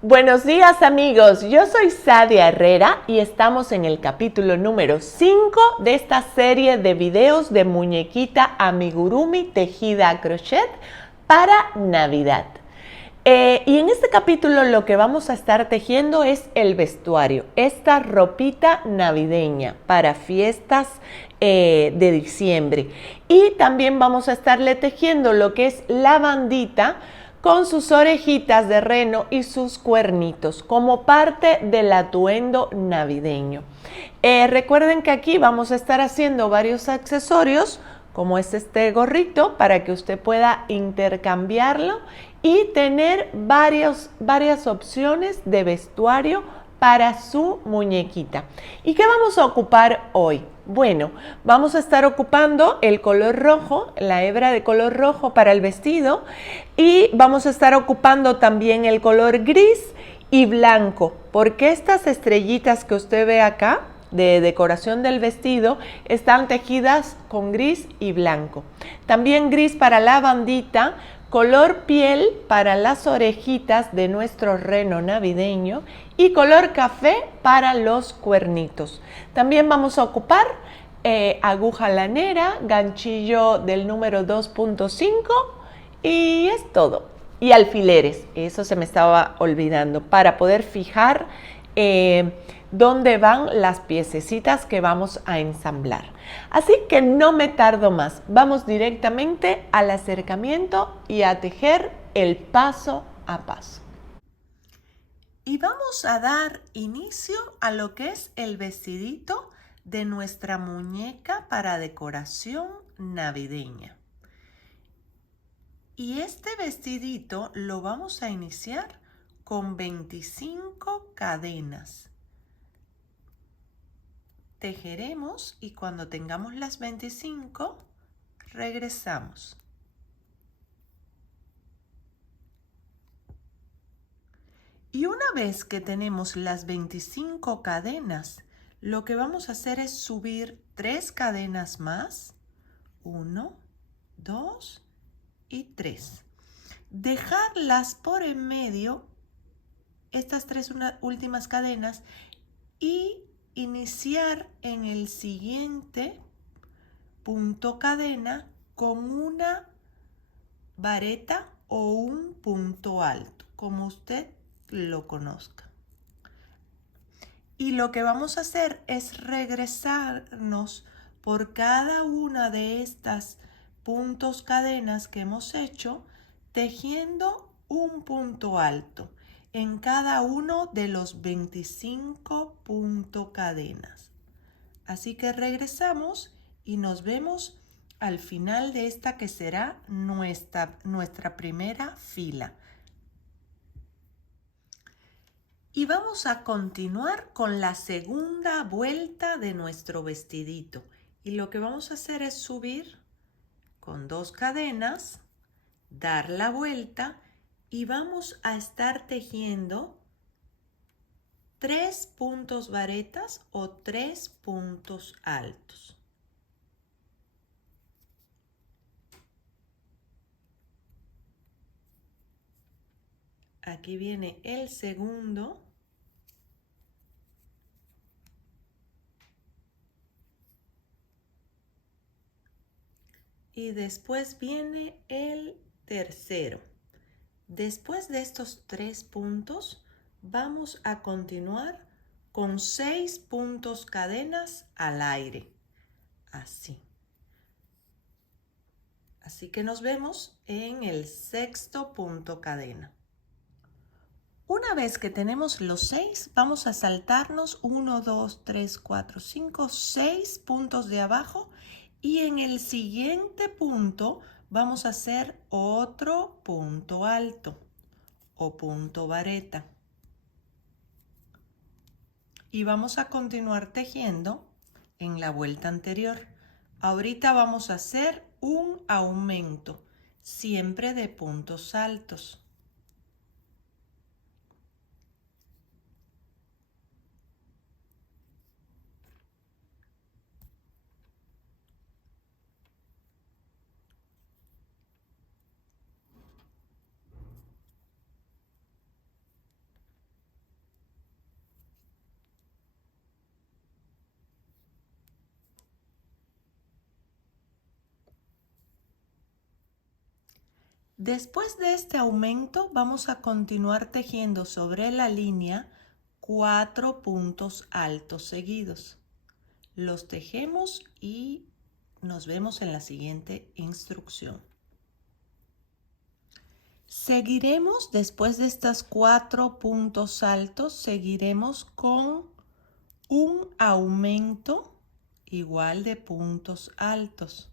Buenos días amigos, yo soy Sadia Herrera y estamos en el capítulo número 5 de esta serie de videos de muñequita amigurumi tejida a crochet para Navidad. Y en este capítulo lo que vamos a estar tejiendo es el vestuario, esta ropita navideña para fiestas de diciembre. Y también vamos a estarle tejiendo lo que es la bandita con sus orejitas de reno y sus cuernitos como parte del atuendo navideño. Recuerden que aquí vamos a estar haciendo varios accesorios como es este gorrito para que usted pueda intercambiarlo y tener varias opciones de vestuario para su muñequita. ¿Y qué vamos a ocupar hoy? Bueno, vamos a estar ocupando el color rojo, la hebra de color rojo para el vestido, y vamos a estar ocupando también el color gris y blanco, porque estas estrellitas que usted ve acá de decoración del vestido están tejidas con gris y blanco. También gris para la bandita, color piel para las orejitas de nuestro reno navideño y color café para los cuernitos. También vamos a ocupar aguja lanera, ganchillo del número 2.5 y es todo. Y alfileres, eso se me estaba olvidando, para poder fijar dónde van las piececitas que vamos a ensamblar. Así que no me tardo más, vamos directamente al acercamiento y a tejer el paso a paso. Y vamos a dar inicio a lo que es el vestidito de nuestra muñeca para decoración navideña. Y este vestidito lo vamos a iniciar con 25 cadenas. Tejeremos y cuando tengamos las 25, regresamos. Y una vez que tenemos las 25 cadenas, lo que vamos a hacer es subir 3 cadenas más. 1, 2 y 3. Dejarlas por en medio, estas 3 últimas cadenas, y iniciar en el siguiente punto cadena con una vareta o un punto alto, como usted lo conozca. Y lo que vamos a hacer es regresarnos por cada una de estas puntos cadenas que hemos hecho, tejiendo un punto alto en cada uno de los 25 puntos cadenas. Así que regresamos y nos vemos al final de esta que será nuestra primera fila. Y vamos a continuar con la segunda vuelta de nuestro vestidito. Y lo que vamos a hacer es subir con 2 cadenas, dar la vuelta y vamos a estar tejiendo 3 puntos varetas o 3 puntos altos. Aquí viene el segundo. Y después viene el tercero. Después de estos 3 puntos, vamos a continuar con 6 puntos cadenas al aire. Así. Así que nos vemos en el sexto punto cadena. Una vez que tenemos los 6, vamos a saltarnos 1, 2, 3, 4, 5, 6 puntos de abajo y en el siguiente punto vamos a hacer otro punto alto o punto vareta. Y vamos a continuar tejiendo en la vuelta anterior. Ahorita vamos a hacer un aumento, siempre de puntos altos. Después de este aumento vamos a continuar tejiendo sobre la línea 4 puntos altos seguidos. Los tejemos y nos vemos en la siguiente instrucción. Seguiremos después de estos 4 puntos altos, seguiremos con un aumento igual de puntos altos.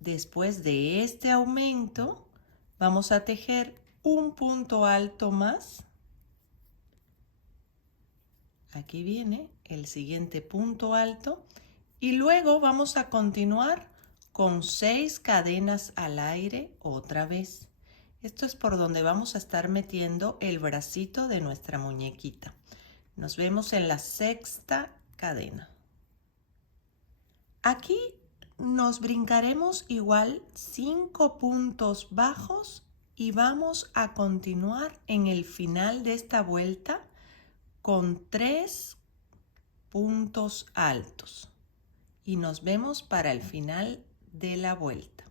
Después de este aumento, vamos a tejer un punto alto más. Aquí viene el siguiente punto alto y luego vamos a continuar con 6 cadenas al aire otra vez. Esto es por donde vamos a estar metiendo el bracito de nuestra muñequita. Nos vemos en la 6ª cadena. Aquí nos brincaremos igual 5 puntos bajos y vamos a continuar en el final de esta vuelta con 3 puntos altos y nos vemos para el final de la vuelta.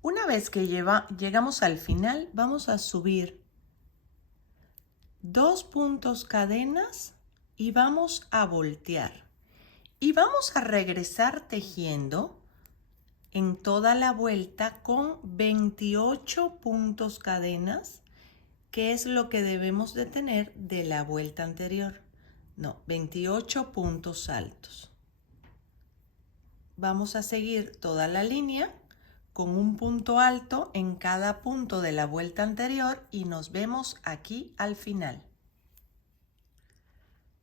Una vez que llegamos al final, vamos a subir 2 puntos cadenas y vamos a voltear. Y vamos a regresar tejiendo en toda la vuelta con 28 puntos cadenas, que es lo que debemos de tener de la vuelta anterior. No, 28 puntos altos. Vamos a seguir toda la línea con un punto alto en cada punto de la vuelta anterior y nos vemos aquí al final.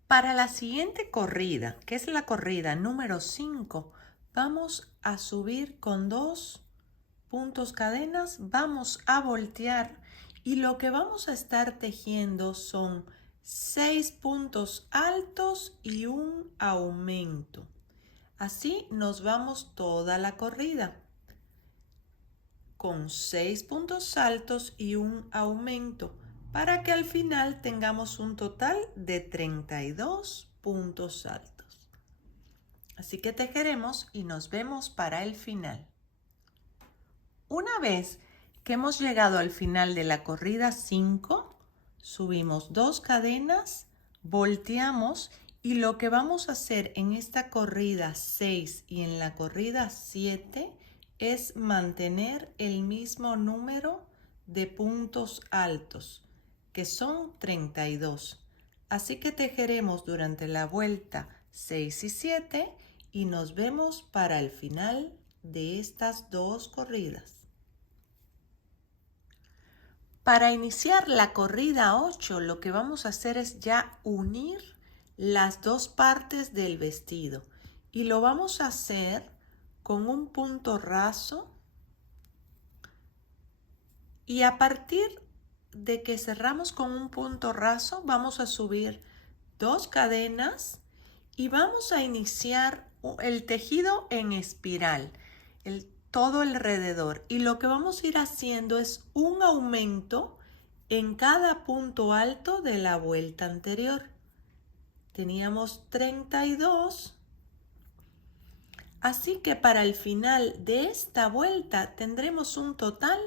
Para la siguiente corrida, que es la corrida número 5, vamos a subir con 2 puntos cadenas, vamos a voltear y lo que vamos a estar tejiendo son 6 puntos altos y un aumento. Así nos vamos toda la corrida con 6 puntos altos y un aumento para que al final tengamos un total de 32 puntos altos. Así que tejeremos y nos vemos para el final. Una vez que hemos llegado al final de la corrida 5, subimos 2 cadenas, volteamos y lo que vamos a hacer en esta corrida 6 y en la corrida 7 es mantener el mismo número de puntos altos, que son 32. Así que tejeremos durante la vuelta 6 y 7 y nos vemos para el final de estas 2 corridas. Para iniciar la corrida 8, lo que vamos a hacer es ya unir las 2 partes del vestido y lo vamos a hacer con un punto raso y a partir de que cerramos con un punto raso vamos a subir 2 cadenas y vamos a iniciar el tejido en espiral, todo alrededor, y lo que vamos a ir haciendo es un aumento en cada punto alto de la vuelta anterior. Teníamos 32. Así que para el final de esta vuelta tendremos un total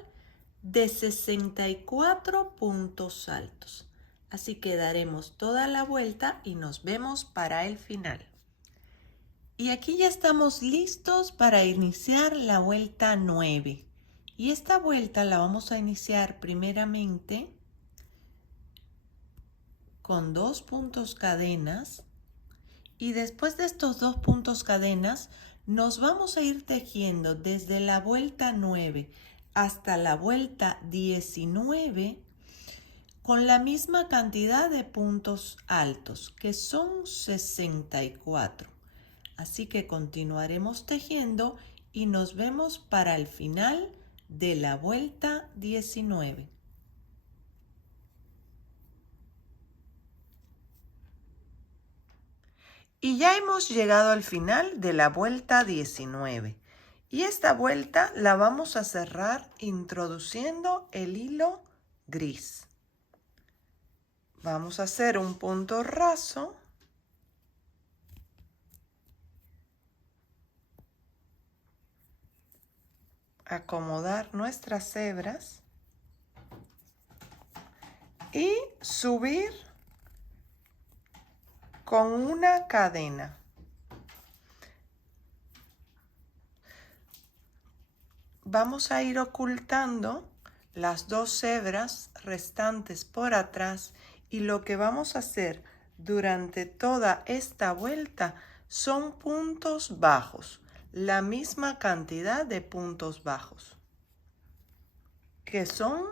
de 64 puntos altos. Así que daremos toda la vuelta y nos vemos para el final. Y aquí ya estamos listos para iniciar la vuelta 9. Y esta vuelta la vamos a iniciar primeramente con 2 puntos cadenas. Y después de estos 2 puntos cadenas, nos vamos a ir tejiendo desde la vuelta 9 hasta la vuelta 19 con la misma cantidad de puntos altos, que son 64. Así que continuaremos tejiendo y nos vemos para el final de la vuelta 19. Y ya hemos llegado al final de la vuelta 19. Y esta vuelta la vamos a cerrar introduciendo el hilo gris. Vamos a hacer un punto raso. acomodar nuestras hebras y subir con una cadena. Vamos a ir ocultando las 2 hebras restantes por atrás y lo que vamos a hacer durante toda esta vuelta son puntos bajos, la misma cantidad de puntos bajos, que son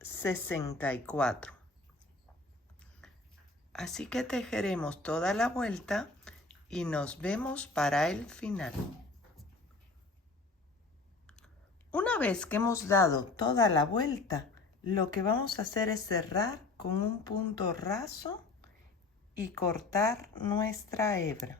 64. Así que tejeremos toda la vuelta y nos vemos para el final. Una vez que hemos dado toda la vuelta, lo que vamos a hacer es cerrar con un punto raso y cortar nuestra hebra.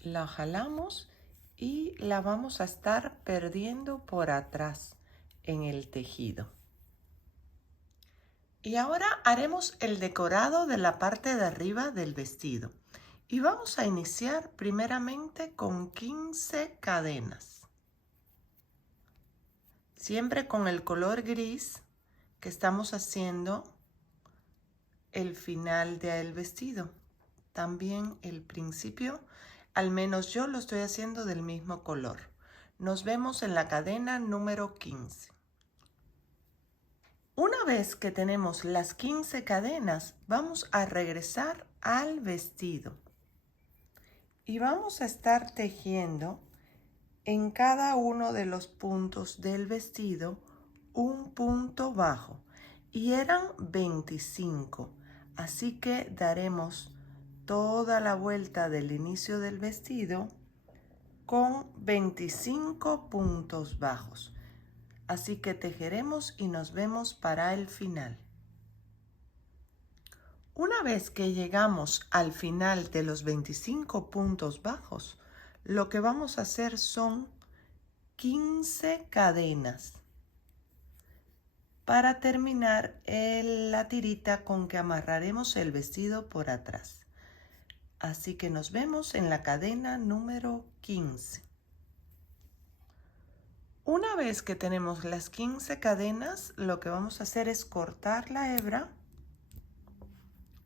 La jalamos y la vamos a estar perdiendo por atrás en el tejido. Y ahora haremos el decorado de la parte de arriba del vestido. Y vamos a iniciar primeramente con 15 cadenas. Siempre con el color gris que estamos haciendo el final del vestido. También el principio, al menos yo lo estoy haciendo del mismo color. Nos vemos en la cadena número 15. Una vez que tenemos las 15 cadenas, vamos a regresar al vestido. Y vamos a estar tejiendo en cada uno de los puntos del vestido un punto bajo. Y eran 25. Así que daremos toda la vuelta del inicio del vestido con 25 puntos bajos. Así que tejeremos y nos vemos para el final. Una vez que llegamos al final de los 25 puntos bajos, lo que vamos a hacer son 15 cadenas para terminar la tirita con que amarraremos el vestido por atrás. Así que nos vemos en la cadena número 15. Una vez que tenemos las 15 cadenas, lo que vamos a hacer es cortar la hebra,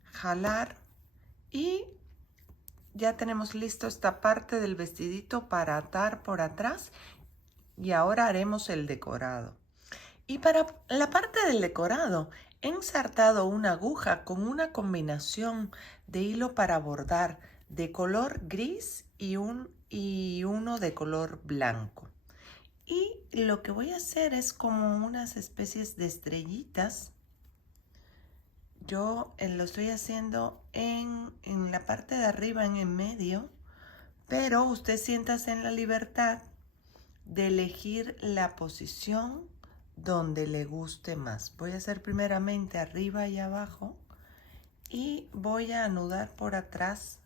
jalar y ya tenemos listo esta parte del vestidito para atar por atrás y ahora haremos el decorado. Y para la parte del decorado he ensartado una aguja con una combinación de hilo para bordar de color gris y uno de color blanco. Y lo que voy a hacer es como unas especies de estrellitas. Yo lo estoy haciendo en la parte de arriba, en medio, pero usted siéntase en la libertad de elegir la posición donde le guste más. Voy a hacer primeramente arriba y abajo y voy a anudar por atrás.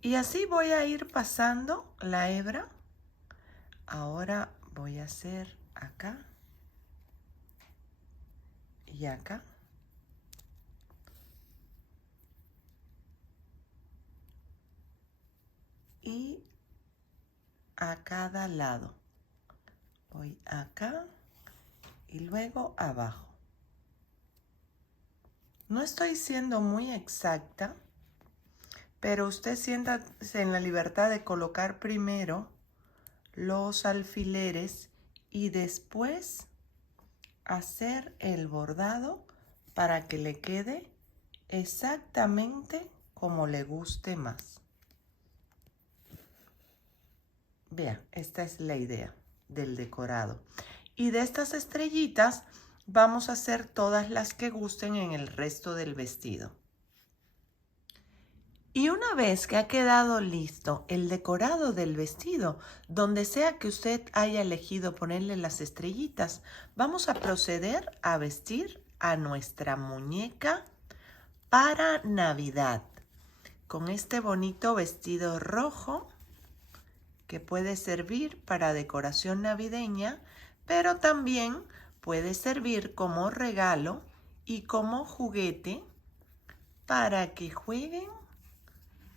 Y así voy a ir pasando la hebra. Ahora voy a hacer acá y acá. Y a cada lado. Voy acá y luego abajo. No estoy siendo muy exacta, pero usted siéntase en la libertad de colocar primero los alfileres y después hacer el bordado para que le quede exactamente como le guste más. Vea, esta es la idea del decorado. Y de estas estrellitas vamos a hacer todas las que gusten en el resto del vestido. Y una vez que ha quedado listo el decorado del vestido, donde sea que usted haya elegido ponerle las estrellitas, vamos a proceder a vestir a nuestra muñeca para Navidad. Con este bonito vestido rojo que puede servir para decoración navideña, pero también puede servir como regalo y como juguete para que jueguen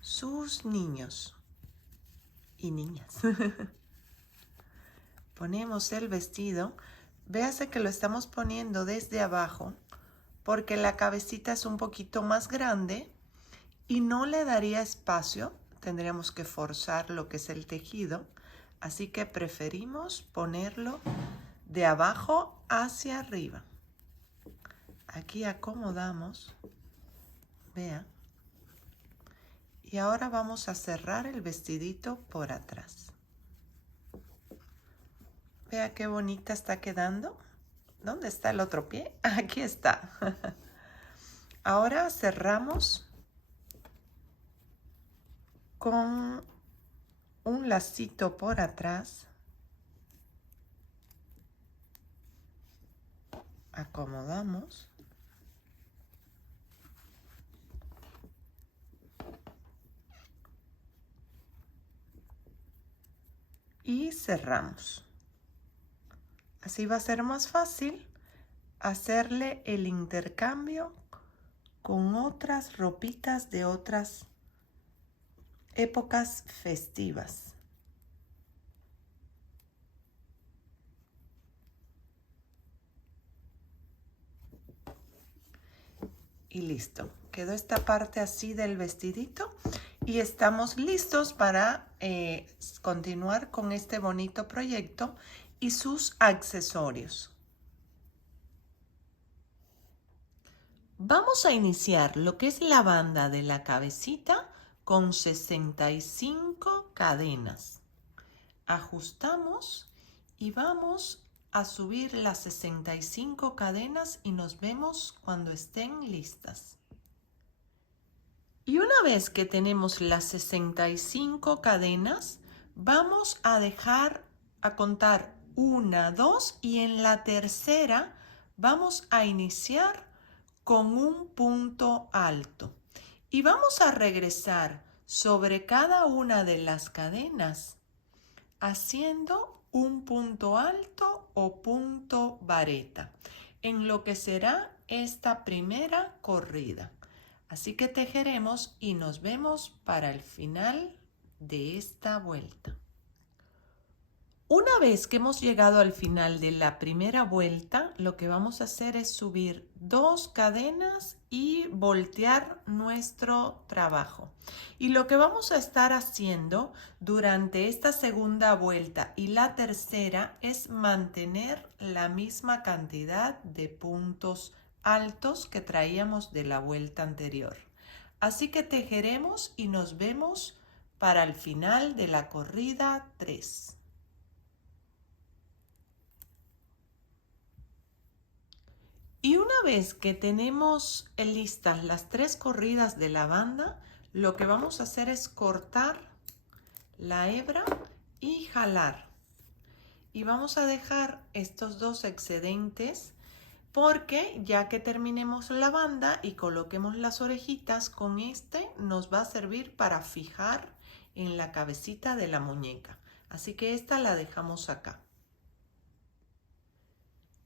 sus niños y niñas. Ponemos el vestido. Véase que lo estamos poniendo desde abajo porque la cabecita es un poquito más grande y no le daría espacio. Tendríamos que forzar lo que es el tejido. Así que preferimos ponerlo de abajo hacia arriba. Aquí acomodamos. Vea. Y ahora vamos a cerrar el vestidito por atrás. Vea qué bonita está quedando. ¿Dónde está el otro pie? Aquí está. Ahora cerramos con un lacito por atrás. Acomodamos. Y cerramos. Así va a ser más fácil hacerle el intercambio con otras ropitas de otras épocas festivas. Y listo. Quedó esta parte así del vestidito y estamos listos para continuar con este bonito proyecto y sus accesorios. Vamos a iniciar lo que es la banda de la cabecita con 65 cadenas. Ajustamos y vamos a subir las 65 cadenas y nos vemos cuando estén listas. Y una vez que tenemos las 65 cadenas, vamos a dejar a contar 1, 2 y en la tercera vamos a iniciar con un punto alto. Y vamos a regresar sobre cada una de las cadenas haciendo un punto alto o punto vareta en lo que será esta primera corrida. Así que tejeremos y nos vemos para el final de esta vuelta. Una vez que hemos llegado al final de la primera vuelta, lo que vamos a hacer es subir 2 cadenas y voltear nuestro trabajo. Y lo que vamos a estar haciendo durante esta segunda vuelta y la tercera es mantener la misma cantidad de puntos altos que traíamos de la vuelta anterior. Así que tejeremos y nos vemos para el final de la corrida 3. Y una vez que tenemos listas las 3 corridas de la banda, lo que vamos a hacer es cortar la hebra y jalar. Y vamos a dejar estos 2 excedentes porque ya que terminemos la banda y coloquemos las orejitas, con este nos va a servir para fijar en la cabecita de la muñeca. Así que esta la dejamos acá.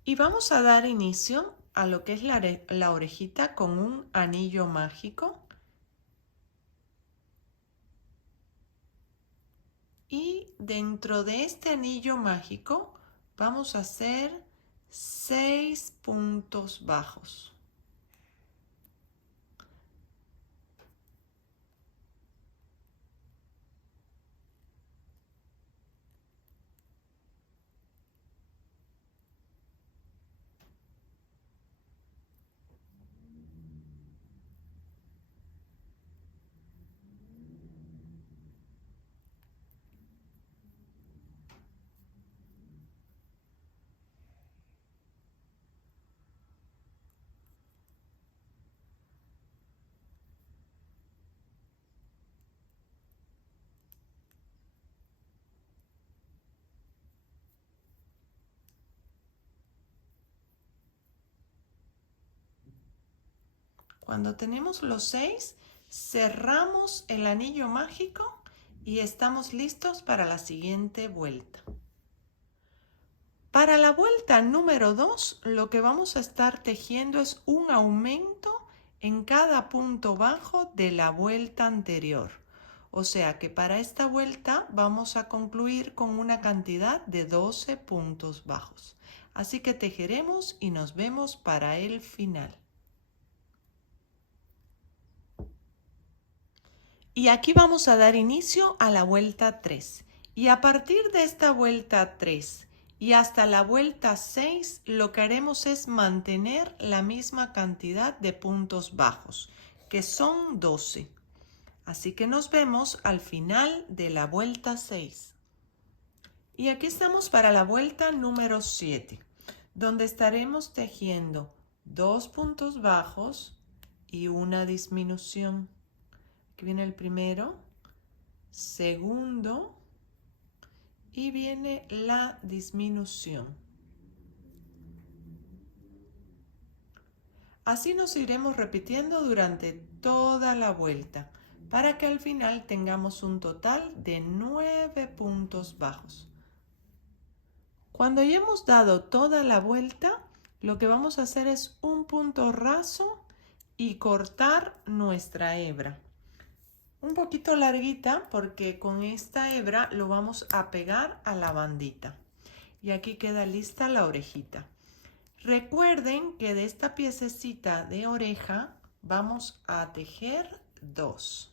Y vamos a dar inicio a lo que es la orejita con un anillo mágico. Y dentro de este anillo mágico vamos a hacer 6 puntos bajos. Cuando tenemos los 6, cerramos el anillo mágico y estamos listos para la siguiente vuelta. Para la vuelta número 2, lo que vamos a estar tejiendo es un aumento en cada punto bajo de la vuelta anterior. O sea que para esta vuelta vamos a concluir con una cantidad de 12 puntos bajos. Así que tejeremos y nos vemos para el final. Y aquí vamos a dar inicio a la vuelta 3. Y a partir de esta vuelta 3 y hasta la vuelta 6, lo que haremos es mantener la misma cantidad de puntos bajos, que son 12. Así que nos vemos al final de la vuelta 6. Y aquí estamos para la vuelta número 7, donde estaremos tejiendo 2 puntos bajos y una disminución. Aquí viene el primero, segundo y viene la disminución. Así nos iremos repitiendo durante toda la vuelta para que al final tengamos un total de 9 puntos bajos. Cuando ya hemos dado toda la vuelta, lo que vamos a hacer es un punto raso y cortar nuestra hebra. Un poquito larguita porque con esta hebra lo vamos a pegar a la bandita. Y aquí queda lista la orejita. Recuerden que de esta piececita de oreja vamos a tejer 2.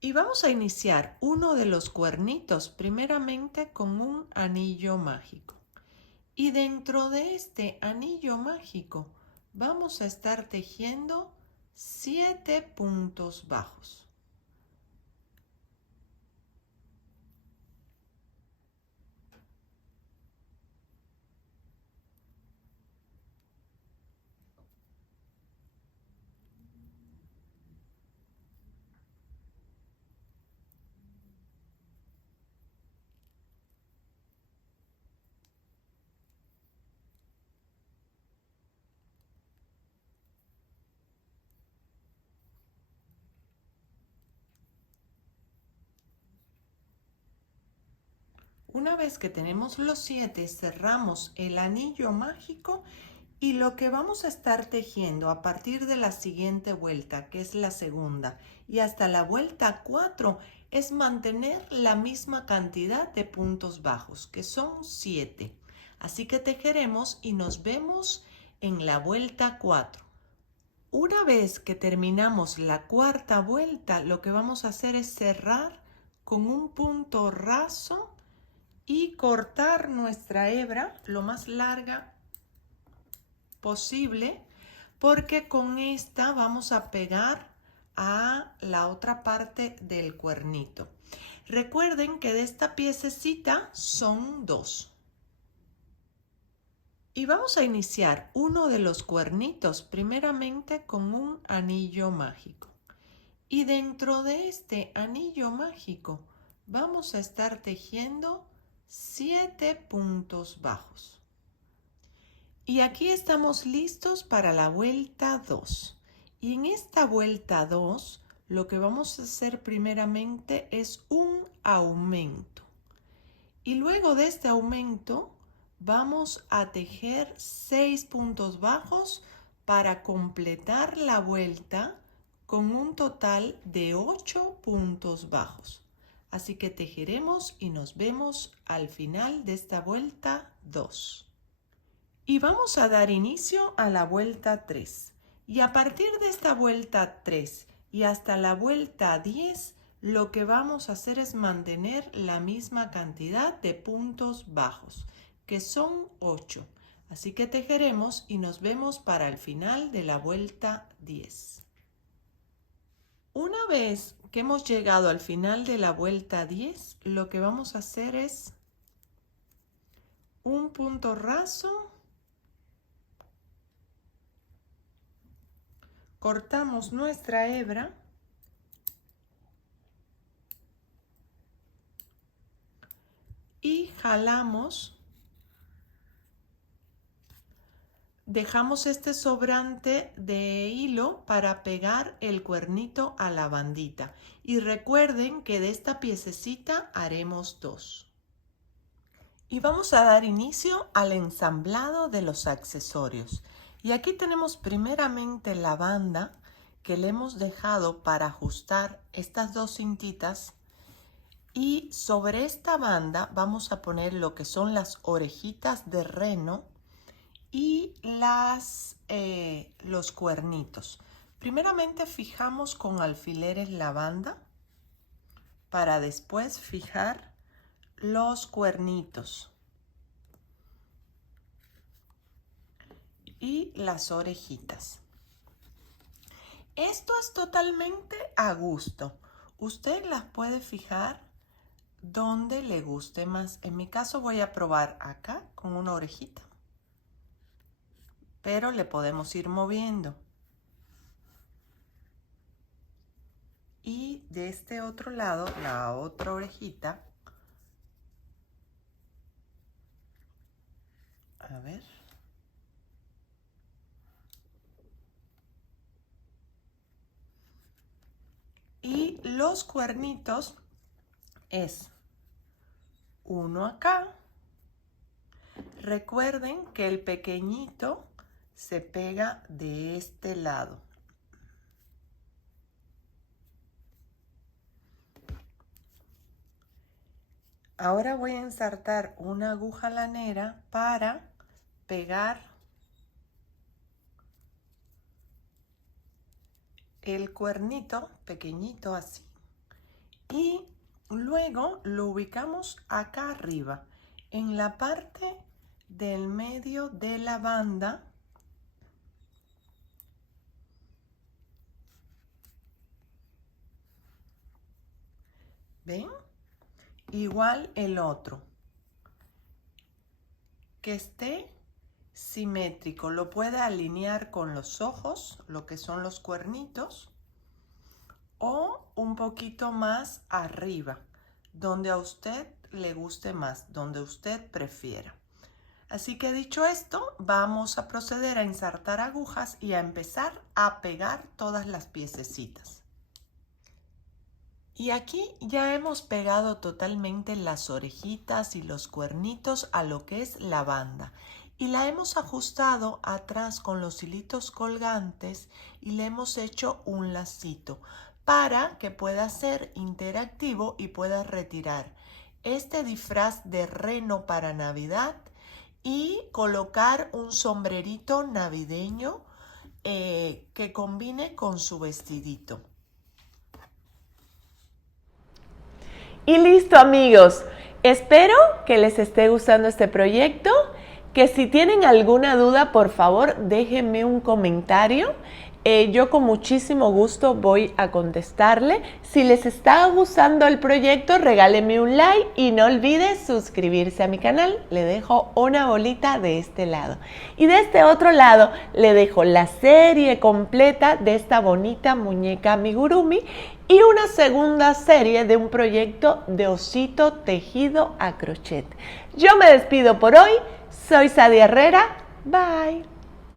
Y vamos a iniciar uno de los cuernitos primeramente con un anillo mágico. Y dentro de este anillo mágico vamos a estar tejiendo 7 puntos bajos. Una vez que tenemos los 7, cerramos el anillo mágico y lo que vamos a estar tejiendo a partir de la siguiente vuelta, que es la segunda, y hasta la vuelta 4, es mantener la misma cantidad de puntos bajos, que son 7. Así que tejeremos y nos vemos en la vuelta 4. Una vez que terminamos la cuarta vuelta, lo que vamos a hacer es cerrar con un punto raso y cortar nuestra hebra lo más larga posible, porque con esta vamos a pegar a la otra parte del cuernito. Recuerden que de esta piececita son 2. Y vamos a iniciar uno de los cuernitos primeramente con un anillo mágico. Y dentro de este anillo mágico vamos a estar tejiendo 7 puntos bajos. Y aquí estamos listos para la vuelta 2. Y en esta vuelta 2, lo que vamos a hacer primeramente es un aumento. Y luego de este aumento, vamos a tejer 6 puntos bajos para completar la vuelta con un total de 8 puntos bajos. Así que tejeremos y nos vemos al final de esta vuelta 2. Y vamos a dar inicio a la vuelta 3. Y a partir de esta vuelta 3 y hasta la vuelta 10, lo que vamos a hacer es mantener la misma cantidad de puntos bajos, que son 8. Así que tejeremos y nos vemos para el final de la vuelta 10. Una vez que hemos llegado al final de la vuelta 10, lo que vamos a hacer es un punto raso, cortamos nuestra hebra y jalamos dejamos este sobrante de hilo para pegar el cuernito a la bandita. Y recuerden que de esta piececita haremos 2. Y vamos a dar inicio al ensamblado de los accesorios. Y aquí tenemos primeramente la banda que le hemos dejado para ajustar estas 2 cintitas. Y sobre esta banda vamos a poner lo que son las orejitas de reno y los cuernitos. Primeramente fijamos con alfileres la banda para después fijar los cuernitos y las orejitas. Esto es totalmente a gusto. Usted las puede fijar donde le guste más. En mi caso voy a probar acá con una orejita, pero le podemos ir moviendo. Y de este otro lado, la otra orejita. A ver. Y los cuernitos es uno acá. Recuerden que el pequeñito se pega de este lado. Ahora voy a ensartar una aguja lanera para pegar el cuernito pequeñito así. Y luego lo ubicamos acá arriba, en la parte del medio de la banda. ¿Ven? Igual el otro. Que esté simétrico. Lo puede alinear con los ojos, lo que son los cuernitos, o un poquito más arriba, donde a usted le guste más, donde usted prefiera. Así que dicho esto, vamos a proceder a ensartar agujas y a empezar a pegar todas las piececitas. Y aquí ya hemos pegado totalmente las orejitas y los cuernitos a lo que es la banda. Y la hemos ajustado atrás con los hilitos colgantes y le hemos hecho un lacito para que pueda ser interactivo y pueda retirar este disfraz de reno para Navidad y colocar un sombrerito navideño que combine con su vestidito. Y listo, amigos. Espero que les esté gustando este proyecto. Que si tienen alguna duda, por favor, déjenme un comentario. Yo con muchísimo gusto voy a contestarle. Si les está gustando el proyecto, regálenme un like y no olviden suscribirse a mi canal. Le dejo una bolita de este lado. Y de este otro lado le dejo la serie completa de esta bonita muñeca amigurumi y una segunda serie de un proyecto de osito tejido a crochet. Yo me despido por hoy. Soy Sadia Herrera. Bye.